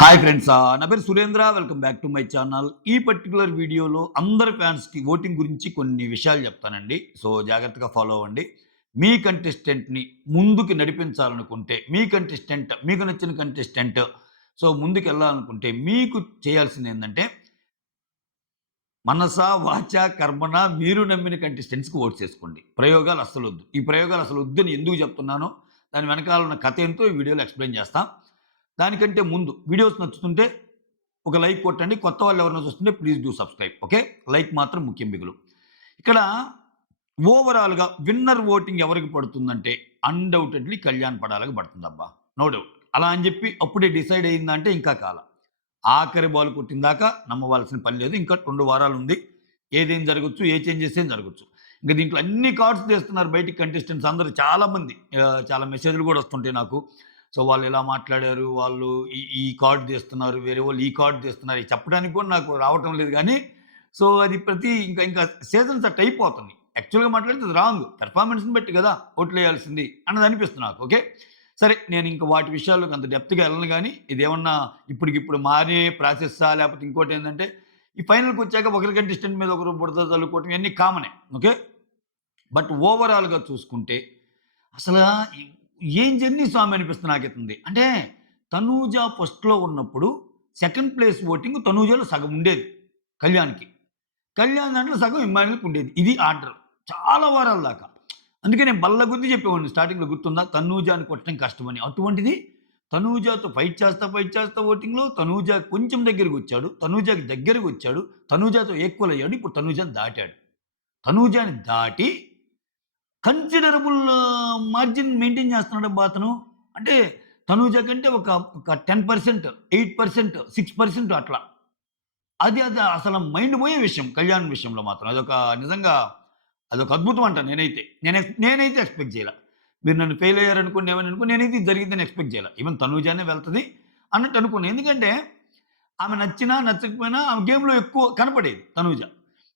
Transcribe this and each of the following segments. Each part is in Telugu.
హాయ్ ఫ్రెండ్స్, నా పేరు Surendra. Welcome back to my channel. ఈ పర్టిక్యులర్ వీడియోలో అందరి ఫ్యాన్స్‌కి ఓటింగ్ గురించి కొన్ని విషయాలు చెప్తానండి. సో జాగ్రత్తగా ఫాలో అవ్వండి. మీ కంటెస్టెంట్‌ని ముందుకు నడిపించాలనుకుంటే, మీ కంటెస్టెంట్ మీకు నచ్చిన కంటెస్టెంట్ సో ముందుకెళ్ళాలనుకుంటే మీకు చేయాల్సిందేందంటే మనసా, వాచా, కర్మన మీరు నమ్మిన కంటెస్టెంట్స్‌కి ఓట్స్ ఏసుకోండి. ప్రయోగాలు అస్సలొద్దు. ఈ ప్రయోగాలు అసలు వద్దని ఎందుకు చెప్తున్నానో, దాని వెనకాల ఉన్న కథ ఏంటో ఈ వీడియోలో ఎక్స్‌ప్లెయిన్ చేస్తా. దానికంటే ముందు వీడియోస్ నచ్చుతుంటే ఒక లైక్ కొట్టండి. కొత్త వాళ్ళు ఎవరైనా చూస్తుంటే please do subscribe. Okay. Like మాత్రం ముఖ్యం మిగులు. ఇక్కడ ఓవరాల్‌గా విన్నర్ ఓటింగ్ ఎవరికి పడుతుందంటే అన్‌డౌటెడ్‌లీ కళ్యాణ్ పడాలకు పడుతుందబ్బా. No doubt. అలా అని చెప్పి అప్పుడే డిసైడ్ అయిందంటే ఇంకా కాలం. ఆఖరి బాల్ కొట్టిందాకా నమ్మవలసిన పని లేదు. ఇంకా 2 వారాలుంది. ఏదేం జరగొచ్చు, ఏ చేంజెస్ ఏం జరగొచ్చు. ఇంక దీంట్లో అన్ని కార్డ్స్ తీస్తున్నారు బయటికి కంటెస్టెంట్స్ అందరూ చాలామంది. చాలా మెసేజ్‌లు కూడా వస్తుంటాయి నాకు. సో వాళ్ళు ఇలా మాట్లాడారు, వాళ్ళు ఈ కార్డ్ తీస్తున్నారు, వేరే వాళ్ళు ఈ కార్డ్ తీస్తున్నారు. ఇది చెప్పడానికి కూడా నాకు రావటం లేదు గానీ, సో అది ఇంకా సీజన్స్ అట్ట అయిపోతుంది. యాక్చువల్‌గా మాట్లాడితే అది రాంగ్. పెర్ఫార్మన్స్‌ని బట్టి కదా ఓట్లేయాల్సింది అన్నది అనిపిస్తుంది నాకు. ఓకే. సరే, నేను ఇంక వాటి విషయాల్లోకి అంత డెప్త్‌గా ఎళ్ళను గానీ, ఇదేమన్నా ఇప్పటికిప్పుడు మారే ప్రాసెస్సా లేకపోతే ఇంకోటేందంటే, ఈ ఫైనల్‌కొచ్చాక ఒకరి కంటెస్టెంట్ మీద ఒకరు బురద చల్లుకోవటం ఇయన్నీ కామనే. ఓకే. బట్ ఓవరాల్‌గా చూసుకుంటే అసలా ఏం జర్నీ స్వామి అనిపిస్తుంది నాకైతుంది. అంటే తనూజ ఫస్ట్‌లో ఉన్నప్పుడు సెకండ్ ప్లేస్ ఓటింగ్ తనూజలో సగం ఉండేది కళ్యాణ్‌కి. కళ్యాణ్ దాంట్లో సగం ఇమ్మాన్యుల్‌కి ఉండేది. ఇది ఆర్డర్. చాలా వారాల దాకా. అందుకే నేను బల్లగుద్ది చెప్పేవాడిని స్టార్టింగ్‌లో గుర్తుందా? తనూజాని కొట్టడం కష్టమని. అటువంటిది తనూజాతో ఫైట్ చేస్తా ఓటింగ్‌లో తనూజ కొంచెం దగ్గరికొచ్చాడు. తనూజకి దగ్గరకొచ్చాడు. తనూజాతో ఈక్వల్ అయ్యాడు. ఇప్పుడు తనూజని దాటాడు. తనూజాని దాటి కన్సిడరబుల్ మార్జిన్ మెయింటైన్ చేస్తున్నాడబ్బా అతను. అంటే తనూజ కంటే ఒక 10%, 8%, 6% అట్లా. అది అసలు మైండ్ పోయే విషయం కళ్యాణ్ విషయంలో మాత్రం. నిజంగా అదొక అద్భుతం అంట నేనైతే. నేనైతే ఎక్స్‌పెక్ట్ చేయల. మీరు నన్ను ఫెయిల్ అయ్యారనుకోండి, ఏమైనా అనుకోండి, నేనైతే ఇది జరిగిద్దని ఎక్స్‌పెక్ట్ చేయల. ఈవెన్ తనూజనే వెళ్తది అన్నట్టు అనుకున్నా. ఎందుకంటే ఆమె నచ్చినా, నచ్చకపోయినా ఆమె గేమ్‌లో ఎక్కువ కనపడేది తనూజ.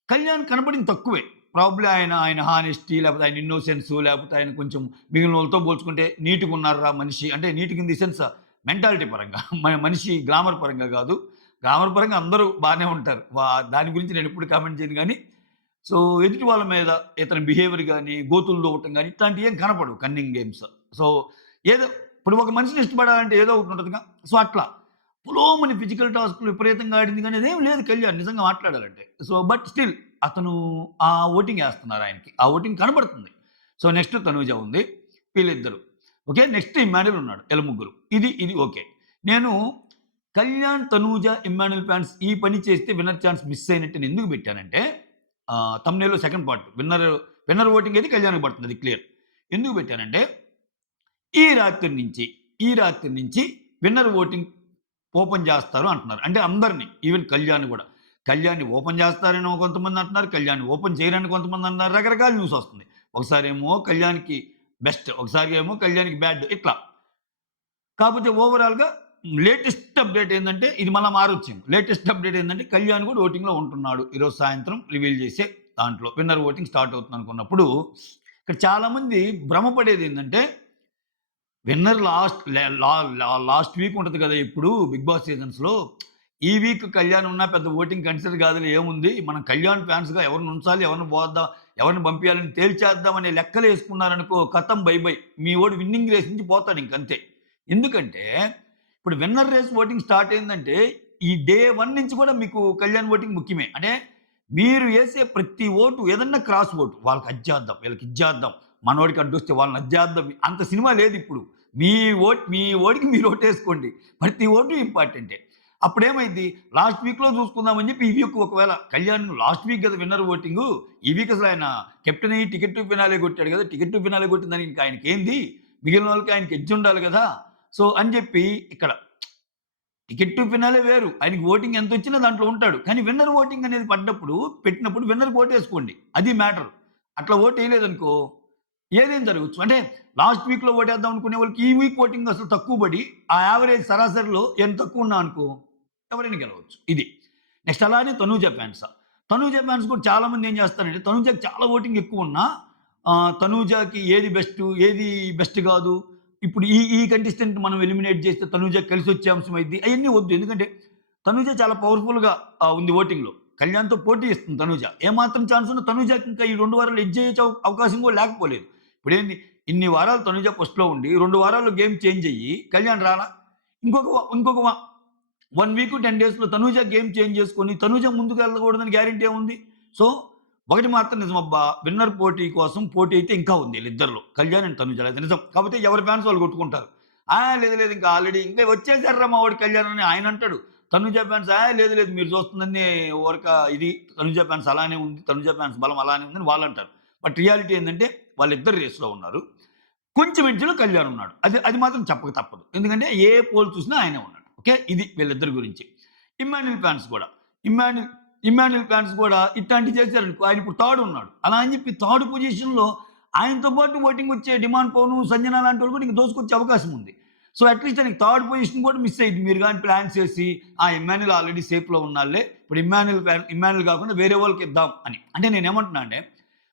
కళ్యాణ్ కనపడింది తక్కువే. ప్రాబబ్లీ ఆయన హానెస్టీ లేకపోతే ఆయన ఇన్నోసెన్సు లేకపోతే ఆయన కొంచెం మిగిలిన వాళ్ళతో పోల్చుకుంటే నీట్‌గున్నారురా మనిషి. అంటే నీట్‌గా ఇన్ ది సెన్స్ మెంటాలిటీ పరంగా. మనిషి గ్లామర్ పరంగా కాదు. గ్లామర్ పరంగా అందరూ బానే ఉంటారు. దాని గురించి నేనెప్పుడు కామెంట్ చేయను గానీ, సో ఎదుటి వాళ్ళ మీద ఇతని బిహేవియర్ గాని, గోతులు దూవటం గాని ఇట్లాంటియేం కనపడవు కన్నింగ్ గేమ్స్. సో ఏదో ఇప్పుడు ఒక మనిషిని ఇష్టపడాలంటే ఏదో ఒకటి ఉంటదిగా. సో అట్లా పొలోమని ఫిజికల్ టాస్క్‌లు విపరీతంగా ఆడింది గానీ అదేం లేదు కళ్యాణ్ నిజంగా మాట్లాడాలంటే. సో బట్ స్టిల్ అతను ఆ ఓటింగ్ ఏస్తున్నారు ఆయనకి. ఆ ఓటింగ్ కనబడుతుంది. సో నెక్స్ట్ తనూజ ఉంది. వీళ్ళిద్దరు. ఓకే. నెక్స్ట్ ఇమ్మాన్యుల్ ఉన్నాడు. ఈళ్ళ ముగ్గురు. ఇది ఓకే. నేను కళ్యాణ్, తనూజ, ఇమ్మాన్యుల్ ఫ్యాన్స్ ఈ పని చేస్తే విన్నర్ ఛాన్స్ మిస్ అయినట్టు ఎందుకు పెట్టానంటే థంబ్‌నెయిల్‌లో సెకండ్ పార్ట్ విన్నర్ ఓటింగ్ అయితే కళ్యాణ్‌కి పడుతుంది. అది క్లియర్. ఎందుకు పెట్టానంటే ఈ రాత్రి నుంచి విన్నర్ ఓటింగ్ ఓపెన్ చేస్తారు అంటున్నారు. అంటే అందరిని ఈవెన్ కళ్యాణ్‌ని గూడా. కళ్యాణ్‌ని ఓపెన్ చేస్తారని కొంతమంది అంటున్నారు. కళ్యాణ్‌ని ఓపెన్ చేయరని కొంతమంది అంటున్నారు. రకరకాల న్యూస్ వస్తుంది. ఒకసారేమో కళ్యాణ్‌కి బెస్ట్, ఒకసారి ఏమో కళ్యాణ్‌కి బ్యాడ్ ఇట్లా. కాకపోతే ఓవరాల్‌గా లేటెస్ట్ అప్డేట్ ఏందంటే ఇది మళ్ళా మారొచ్చేమో. లేటెస్ట్ అప్డేట్ ఏందంటే కళ్యాణ్ కూడా ఓటింగ్‌లో ఉంటున్నాడు. ఈరోజు సాయంత్రం రివీల్ చేసే దాంట్లో విన్నర్ ఓటింగ్ స్టార్ట్ అవుతుందనుకున్నప్పుడు ఇక్కడ చాలామంది భ్రమపడేదేందంటే విన్నర్ లాస్ట్ వీక్ ఉంటది కదా! ఇప్పుడు 'బిగ్ బాస్' సీజన్స్‌లో. ఈ వీక్ కళ్యాణ్ ఉన్నా పెద్ద ఓటింగ్ కన్సిడర్ కాదులే ఏముంది. మనం కళ్యాణ్ ఫాన్స్‌గా ఎవరిని ఉంచాలి, ఎవరిని పోద్దాం, ఎవరిని పంపియాలని తేల్చేద్దాం అనే లెక్కలేసుకున్నారనుకో ఖతం బై బై. మీ వోడు విన్నింగ్ రేస్ నుంచి పోతాడు ఇంకంతే. ఎందుకంటే ఇప్పుడు విన్నర్ రేస్ ఓటింగ్ స్టార్ట్ అయిందంటే ఈ డే 1 నుంచి కూడా మీకు కళ్యాణ్ ఓటింగ్ ముఖ్యమే. అంటే మీరు ఏసే ప్రతి ఓటు ఏదన్నా క్రాస్ ఓటు. వాళ్ళకి అది చేద్దాం, వీళ్ళకి ఇది చేద్దాం, మనోడికి అడ్డొస్తే వాళ్ళని అది చేద్దాం. అంత సినిమా లేదిప్పుడు. మీ ఓడికి మీరు ఓటేసుకోండి. ప్రతి ఓటు ఇంపార్టెంటే. అప్పుడేమైద్ది లాస్ట్ వీక్‌లో చూసుకుందామని చెప్పి ఈ వీక్ ఒకవేళ కళ్యాణ్ లాస్ట్ వీక్ కదా విన్నర్ ఓటింగు. ఈ వీక్ అసలు ఆయన కెప్టెన్ అయ్యి టికెట్ టు ఫినాలే కొట్టాడు కదా! టికెట్ టు ఫినాలే కొట్టిన దానికి ఇంక ఆయనకేంది? మిగిలిన వాళ్ళకి ఆయనకి ఎడ్జ్ ఉండాలి కదా! సో, అని చెప్పి ఇక్కడ టికెట్ టు ఫినాలే వేరు. ఆయనకి ఓటింగ్ ఎంతొచ్చినా దాంట్లో ఉంటాడు. కానీ విన్నర్ ఓటింగ్ అనేది పెట్టినప్పుడు విన్నర్‌కి ఓటేసుకోండి. అది మ్యాటర్. అట్లా ఓటేయలేదనుకో ఏదేం జరగొచ్చు. అంటే లాస్ట్ వీక్‌లో ఓటేద్దాం అనుకునే వాళ్ళకి ఈ వీక్ ఓటింగ్ అసలు తక్కువ పడి, ఆ యావరేజ్ సరాసరిలో ఎంత తక్కువ ఉన్నా అనుకో ఎవరైనా గెలవచ్చు. ఇది. నెక్స్ట్ అలానే తనూజ ఫ్యాన్స్. తనూజ ఫ్యాన్స్ కూడా చాలామంది ఏం చేస్తారంటే తనూజకి చాలా ఓటింగ్ ఎక్కువున్నా తనూజకి ఏది బెస్ట్, ఏది బెస్ట్ కాదు. ఇప్పుడు ఈ ఈ కంటెస్టెంట్ మనం ఎలిమినేట్ చేస్తే తనూజ కలిసి వచ్చే అంశం అయింది. అయన్నీ వద్దు. ఎందుకంటే తనూజ చాలా పవర్‌ఫుల్‌గా ఉంది ఓటింగ్‌లో. కళ్యాణ్‌తో పోటీ ఇస్తుంది తనూజ. ఏమాత్రం ఛాన్స్ ఉన్నా తనూజకి ఇంకా ఈ 2 వారాలు ఎడ్జ్ అయ్యే అవకాశం కూడా లేకపోలేదు. ఇప్పుడేంది ఇన్ని వారాలు తనూజ ఫస్ట్‌లో ఉండి 2 వారాల్లో గేమ్ చేంజ్ అయ్యి కళ్యాణ్ రాలా? ఇంకొక 1 వీక్ 10 డేస్‌లో తనూజ గేమ్ చేంజ్ చేసుకొని తనూజ ముందుకు వెళ్ళకూడదని గ్యారంటీ ఏముంది? సో, ఒకటి మాత్రం నిజమబ్బా! విన్నర్ పోటీ కోసం పోటీ అయితే ఇంకా ఉంది ఈళ్ళిద్దరిలో. కళ్యాణ్ అండ్ తనూజ అది నిజం. కాకపోతే ఎవరి ఫ్యాన్స్ వాళ్ళు కొట్టుకుంటారు. లేదు ఇంకా ఆల్రెడీ ఇంకా వచ్చేసారురా మా వాడు కళ్యాణ్ అని ఆయన అంటాడు. తనూజ ఫ్యాన్స్ లేదు మీరు చూస్తుందన్నీ ఊరక ఇది తనూజ ఫ్యాన్స్ అలానే ఉంది. తనూజ ఫ్యాన్స్ బలం అలానే ఉందని వాళ్ళంటారు. బట్ రియాలిటీ ఏందంటే వాళ్ళిద్దరు రేస్‌లో ఉన్నారు. కొంచెం ఎడ్జ్‌లో కళ్యాణ్ ఉన్నాడు. అది మాత్రం చెప్పక తప్పదు. ఎందుకంటే ఏ పోల్ చూసినా ఆయనే ఉన్నాడు. ఓకే. ఇది వీళ్ళిద్దరి గురించి. ఇమ్మాన్యుల్ ఫ్యాన్స్ కూడా. ఇమ్మాన్యుల్ ఫ్యాన్స్ కూడా ఇట్లాంటివి చేశారనుకో ఆయన ఇప్పుడు థర్డ్ ఉన్నాడు. అలా అని చెప్పి థర్డ్ పొజిషన్‌లో ఆయనతో పాటు ఓటింగ్ వచ్చే డిమాండ్ పవన్, సంజన లాంటి వాళ్ళు కూడా ఇంక దోసుకొచ్చే అవకాశం ఉంది. సో అట్‌లీస్ట్ ఆయనకి థర్డ్ పొజిషన్ కూడా మిస్ అయ్యిద్ది. మీరు గాని ప్లాన్ చేసి ఇమ్మాన్యుల్ ఆల్రెడీ సేఫ్‌లో ఉన్నాడులే. ఇప్పుడు ఇమ్మాన్యుల్ కాకుండా వేరే వాళ్ళకి ఇద్దాం అని. అంటే నేనేమంటున్నా అంటే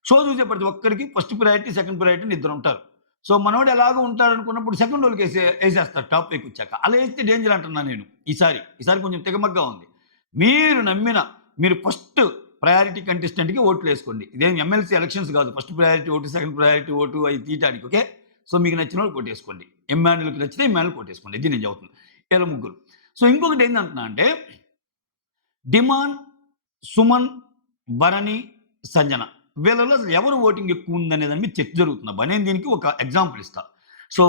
షో చూసే ప్రతి ఒక్కరికి ఫస్ట్ ప్రయారిటీ, సెకండ్ ప్రయారిటీ అని ఇద్దరు ఉంటారు. సో మనోడు ఎలాగో ఉంటాడనుకున్నప్పుడు సెకండ్ వాళ్ళకి ఏసేస్తారు టాప్ పైకి వచ్చాక. అలా ఏస్తే డేంజర్ అంటున్నా నేను. ఈసారి కొంచెం తికమకగా ఉంది. మీరు ఫస్ట్ ప్రయారిటీ కంటెస్టెంట్‌కి ఓట్లేసుకోండి. ఇదేం ఎమ్మెల్సీ ఎలక్షన్స్ కాదు. First priority vote, second priority vote అయి తీయటానికి. ఓకే. సో మీకు నచ్చిన వాళ్ళు కోటేసుకోండి. ఇమ్మాన్యుల్‌కి నచ్చితే ఇమ్మాన్యుల్ కోటేసుకోండి. ఇది నేను చెబుతున్నా. వీళ్ళ ముగ్గురు. సో ఇంకొకటి ఏందంటున్నా అంటే డిమాండ్, సుమన్, భరణి, సంజన వీళ్ళలో అసలు ఎవరు ఓటింగ్ ఎక్కువ ఉందనే దాని మీద చర్చ జరుగుతుందబ్బా. నేను దీనికి ఒక ఎగ్జాంపుల్ ఇస్తా. సో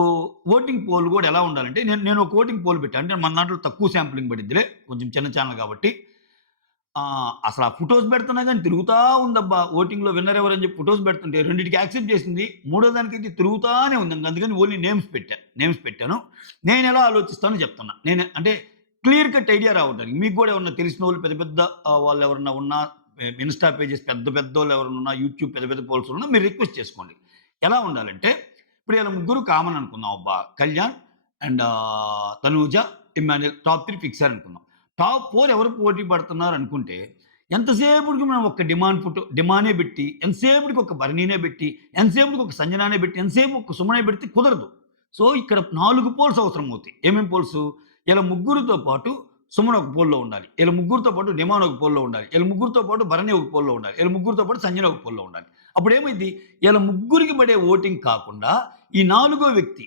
ఓటింగ్ పోల్ కూడా ఎలా ఉండాలంటే నేను ఒక ఓటింగ్ పోల్ పెట్టాను. అంటే మన దాంట్లో తక్కువ శాంప్లింగ్ పడిద్దిలే. కొంచెం చిన్న ఛానల్ కాబట్టి. అసలు ఆ ఫోటోస్ పెడుతున్నా గాని తిరుగుతా ఉందబ్బా. ఓటింగ్‌లో విన్నర్ ఎవరని చెప్పి ఫోటోస్ పెడుతుంటే రెండిటికి యాక్సెప్ట్ చేసింది. మూడో దానికైతే తిరుగుతానే ఉంది. అందుకని ఓన్లీ నేమ్స్ పెట్టాను. నేనెలా ఆలోచిస్తానో చెప్తున్నా. నేను అంటే క్లియర్ కట్ ఐడియా రావడానికి. మీకు కూడా ఏమన్నా తెలిసినోళ్ళు పెద్ద పెద్ద వాళ్ళెవరన్నా ఉన్నా ఇన్‌స్టా పేజెస్ పెద్దోళ్ళు ఎవరైనా ఉన్నా, యూట్యూబ్ పెద్ద పోల్స్ ఉన్నా మీరు రిక్వెస్ట్ చేసుకోండి. ఎలా ఉండాలంటే ఇప్పుడు ఈళ్ళ ముగ్గురు కామన్ అనుకుందాం అబ్బా. Kalyan and Tanuja, Emmanuel top 3 ఫిక్సర్ అనుకుందాం. టాప్ 4 ఎవరు పోటీ పడుతున్నారు అనుకుంటే ఎంతసేపటికి మనం ఒక డిమానే పెట్టి, ఎంతసేపటికి ఒక భరణినే పెట్టి, ఎంతసేపటికి ఒక సంజనానే పెట్టి, ఎంతసేపు ఒక సుమనే పెడితే కుదరదు. సో ఇక్కడ 4 పోల్స్ అవసరం అవుతాయి. ఏమేం పోల్స్? ఈళ్ళ ముగ్గురితో పాటు సుమన్ ఒక పోల్‌లో ఉండాలి. ఈళ్ళ ముగ్గురితో పాటు డిమాన్ ఒక పోల్‌లో ఉండాలి. ఈళ్ళ ముగ్గురితో పాటు భరణి ఒక పోల్‌లో ఉండాలి. ఈళ్ళ ముగ్గురితో పాటు సంజన ఒక పోల్‌లో ఉండాలి. అప్పుడేమైద్ది? ఈళ్ళ ముగ్గురికి పడే ఓటింగ్ కాకుండా ఈ నాలుగో వ్యక్తి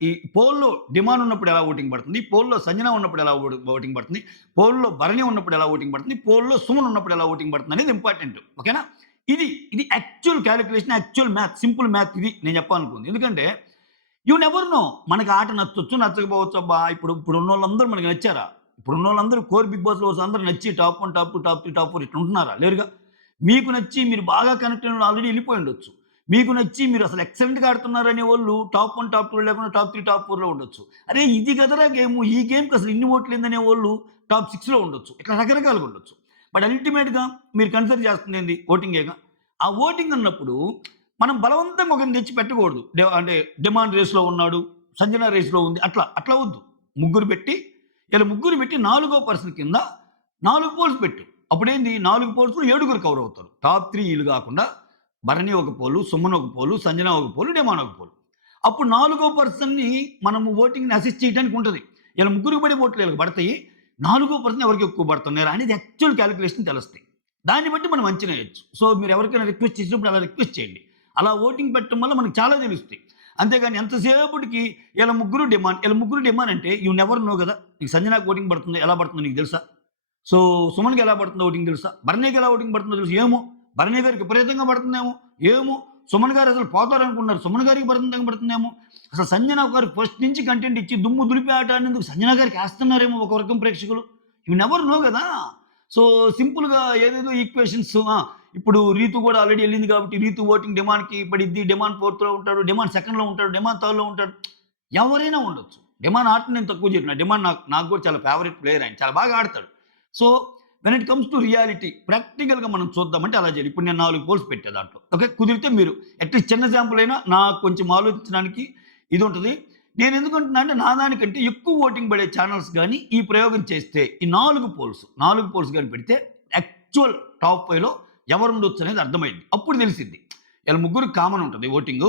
ఈ పోల్‌లో డిమాండ్ ఉన్నప్పుడు ఎలా ఓటింగ్ పడుతుంది? పోల్‌లో సంజన ఉన్నప్పుడు ఎలా ఓటింగ్ పడుతుంది? పోల్‌లో భరణి ఉన్నప్పుడు ఎలా ఓటింగ్ పడుతుంది? పోల్‌లో సుమన్ ఉన్నప్పుడు ఎలా ఓటింగ్ పడుతుంది అనేది ఇంపార్టెంట్. ఓకేనా? ఇది actual calculation, actual math, simple math ఇది నేను చెప్పాలనుకుంది. ఎందుకంటే యూ నెవర్ నో. మనకు ఆట నచ్చొచ్చు, నచ్చకపోవచ్చు అబ్బా. ఇప్పుడున్నోళ్ళందరూ మనకు నచ్చారా? ఇప్పుడున్నోళ్ళందరూ కోర్ బిగ్ బాస్ లవర్స్ అందరూ నచ్చి టాప్ 1, టాప్ 2, టాప్ 3, టాప్ 4 ఇట్లా ఉంటున్నారా? లేరుగా. మీకు నచ్చి మీరు బాగా కనెక్ట్ అయినోళ్ళు ఆల్రెడీ ఎళ్ళిపోయి ఉండొచ్చు. మీకు నచ్చి మీరు అసలు ఎక్సలెంట్‌గా ఆడుతున్నారు అనేవోళ్ళు టాప్ 1, టాప్ 2 లేకుండా టాప్ 3, టాప్ 4లో ఉండొచ్చు. అరే ఇది కదరా గేము. ఈ గేమ్‌కి అసలు ఇన్ని ఓట్లేందనేవోళ్ళు టాప్ 6లో ఉండొచ్చు. ఇట్లా రకరకాలుగా ఉండొచ్చు. బట్ అల్టిమేట్‌గా మీరు కన్సిడర్ చేస్తుందేంది? ఓటింగేగా. ఆ ఓటింగ్ అన్నప్పుడు మనం బలవంతంగా ఒకరిని తెచ్చి పెట్టకూడదు. అంటే డిమాండ్ రేస్‌లో ఉన్నాడు, సంజన రేస్‌లో ఉంది. అట్లా వద్దు. ముగ్గురు పెట్టి నాలుగో పర్సన్ కింద 4 పోల్స్ పెట్టు. అప్పుడేంది 4 పోల్స్‌లో 7గురు కవర్ అవుతారు. టాప్ 3 ఈళ్ళు కాకుండా భరణి ఒక పోలు, సుమన్ ఒక పోలు, సంజన ఒక పోలు, డిమాండ్ ఒక పోలు. అప్పుడు నాలుగో పర్సన్‌ని మనము ఓటింగ్‌ని అసిస్ట్ చేయడానికి ఉంటది. ఈళ్ళ ముగ్గురికి పడే ఓట్లు ఈళ్ళకి పడతాయి. నాలుగో పర్సన్ ఎవరికి ఎక్కువ పడుతున్నారు అనేది యాక్చువల్ కాలిక్యులేషన్ తెలుస్తాయి. దాన్ని బట్టి మనం అంచనా వేయొచ్చు. సో మీరు ఎవరికైనా రిక్వెస్ట్ చేసినప్పుడు అలా రిక్వెస్ట్ చేయండి. అలా ఓటింగ్ పెట్టడం వల్ల మనకు చాలా తెలుస్తాయి. అంతేగాని ఎంతసేపటికి ఈళ్ళ ముగ్గురు డిమాండ్ అంటే యూ నెవర్ నో గదా! నీకు సంజనాకి ఓటింగ్ పడుతుందో ఎలా పడుతుందో నీకు తెలుసా? సో సుమన్‌కి ఎలా పడుతుందో ఓటింగ్ తెలుసా? భరణికి ఎలా ఓటింగ్ పడుతుందో తెలుసా? ఏమో! భరణి గారికి విపరీతంగా పడుతుందేమో! ఏమో! సుమన్ గారు అసలు పోతారనుకున్నారు. సుమన్ గారికి విపరీతంగా పడుతుందేమో! అసలు సంజన గారు ఫస్ట్ నుంచి కంటెంట్ ఇచ్చి దుమ్ము దులిపి ఆట ఆడినందుకు సంజన గారికి ఏస్తున్నారేమో ఒక వర్గం ప్రేక్షకులు. యూ నెవర్ నో గదా! సో సింపుల్‌గా ఏదేదో ఈక్వేషన్స్ ఇప్పుడు రీతు కూడా ఆల్రెడీ ఎళ్ళింది కాబట్టి రీతు ఓటింగ్ డిమాండ్‌కి పడిద్ది. డిమాండ్ 4థ్‌లో ఉంటాడు. డిమాండ్ 2ండ్‌లో ఉంటాడు. డిమాండ్ 3ర్డ్‌లో ఉంటాడు. ఎవరైనా ఉండొచ్చు. డిమాండ్ ఆటని నేను తక్కువ చేయట్లా. డిమాండ్ నాకు కూడా చాలా ఫేవరెట్ ప్లేయర్ ఆయన. చాలా బాగా ఆడతాడు. So when it comes to reality ప్రాక్టికల్‌గా మనం చూద్దామంటే అలా చేయాలి. ఇప్పుడు నేను 4 పోల్స్ పెట్టా దాంట్లో. ఓకే. కుదిరితే మీరు అట్‌లీస్ట్ చిన్న శాంపుల్ అయినా నాకు కొంచెం ఆలోచించడానికి ఇది ఉంటది. నేను ఎందుకంటున్నా అంటే నా దానికంటే ఎక్కువ ఓటింగ్ పడే ఛానెల్స్ గాని ఈ ప్రయోగం చేస్తే ఈ 4 పోల్స్ గాని పెడితే యాక్చువల్ టాప్ 5లో ఎవరు ఉండొచ్చు అనేది అర్థమైంది. అప్పుడు తెలిసిద్ది. ఈళ్ళ ముగ్గురికి కామన్ ఉంటది ఓటింగు.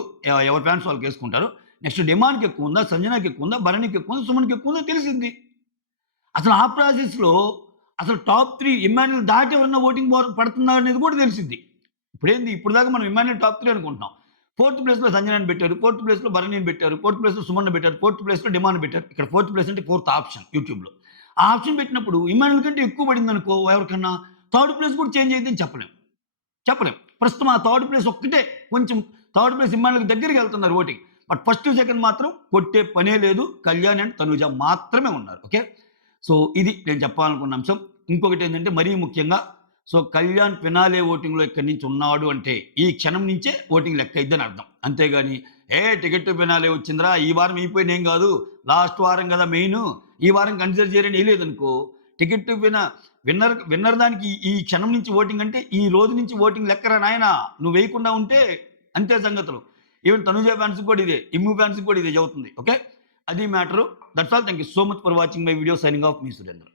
ఎవరి ఫ్యాన్స్ వాళ్ళకేసుకుంటారు. నెక్స్ట్ డిమాండ్కి ఎక్కువ ఉందా, సంజనాకి ఎక్కువ ఉందా, భరణికి ఎక్కువ ఉందా, సుమన్కి ఎక్కువ ఉందా తెలిసింది. అసలు ఆ ప్రాసెస్‌లో అసలు టాప్ 3 ఇమ్మాన్యుల్ దాటి ఎవరన్నా ఓటింగ్ పడుతుందా అనేది కూడా తెలిసిద్ది. ఇప్పుడు దాకా మనం ఇమ్మాన్యుల్ టాప్ 3 అనుకుంటున్నాం. ఫోర్త్ ప్లేస్‌లో సంజనాని పెట్టారు. ఫోర్త్ ప్లేస్‌లో భరణిని పెట్టారు. ఫోర్త్ ప్లేస్‌లో సుమన్‌ని పెట్టారు. ఫోర్త్ ప్లేస్‌లో డిమాండ్‌ని పెట్టారు. ఇక్కడ ఫోర్త్ ప్లేస్ అంటే ఫోర్త్ ఆప్షన్ యూట్యూబ్‌లో. ఆ ఆప్షన్ పెట్టినప్పుడు ఇమ్మాన్యుల్ కంటే ఎక్కువ పడిందనుకో ఎవరికన్నా థర్డ్ ప్లేస్ కూడా చేంజ్ అయిద్దని చెప్పలేం. ప్రస్తుతం ఆ థర్డ్ ప్లేస్ ఒక్కటే కొంచెం థర్డ్ ప్లేస్ ఇమ్మాన్యుల్‌కి దగ్గరికి వెళ్తున్నారు ఓటింగ్. బట్ ఫస్ట్, సెకండ్ మాత్రం కొట్టే పనే లేదు. కళ్యాణ్ అండ్ తనూజ మాత్రమే ఉన్నారు. ఓకే. సో, ఇది నేను చెప్పాలనుకున్న అంశం. ఇంకొకటేంటంటే మరీ ముఖ్యంగా కళ్యాణ్ ఫినాలే ఓటింగ్‌లో ఇక్కడి నుంచి ఉన్నాడు అంటే, ఈ క్షణం నుంచే ఓటింగ్ లెక్కయిద్దని అర్థం. అంతేగాని, టికెట్ టు ఫినాలే వచ్చిందిరా, ఈ వారం అయిపోయిన ఏం గాదు. లాస్ట్ వారం గదా మెయిను. ఈ వారం కన్సిడర్ చేయరని ఎయలేదనుకో, టికెట్ టు విన్నర్ దానికి ఈ క్షణం నుంచి ఓటింగ్ అంటే, ఈ రోజు నుంచి ఓటింగ్ లెక్కరా నాయనా. నువ్వేయకుండా ఉంటే అంతే సంగతులు. ఈవెన్ తనూజ ఫ్యాన్స్‌కి కూడా ఇదే. ఇమ్ము ఫ్యాన్స్‌కి కూడా ఇదే చెవుతుంది. ఓకే. అది matter. That's all. Thank you so much for watching my video. Signing off me Surendra.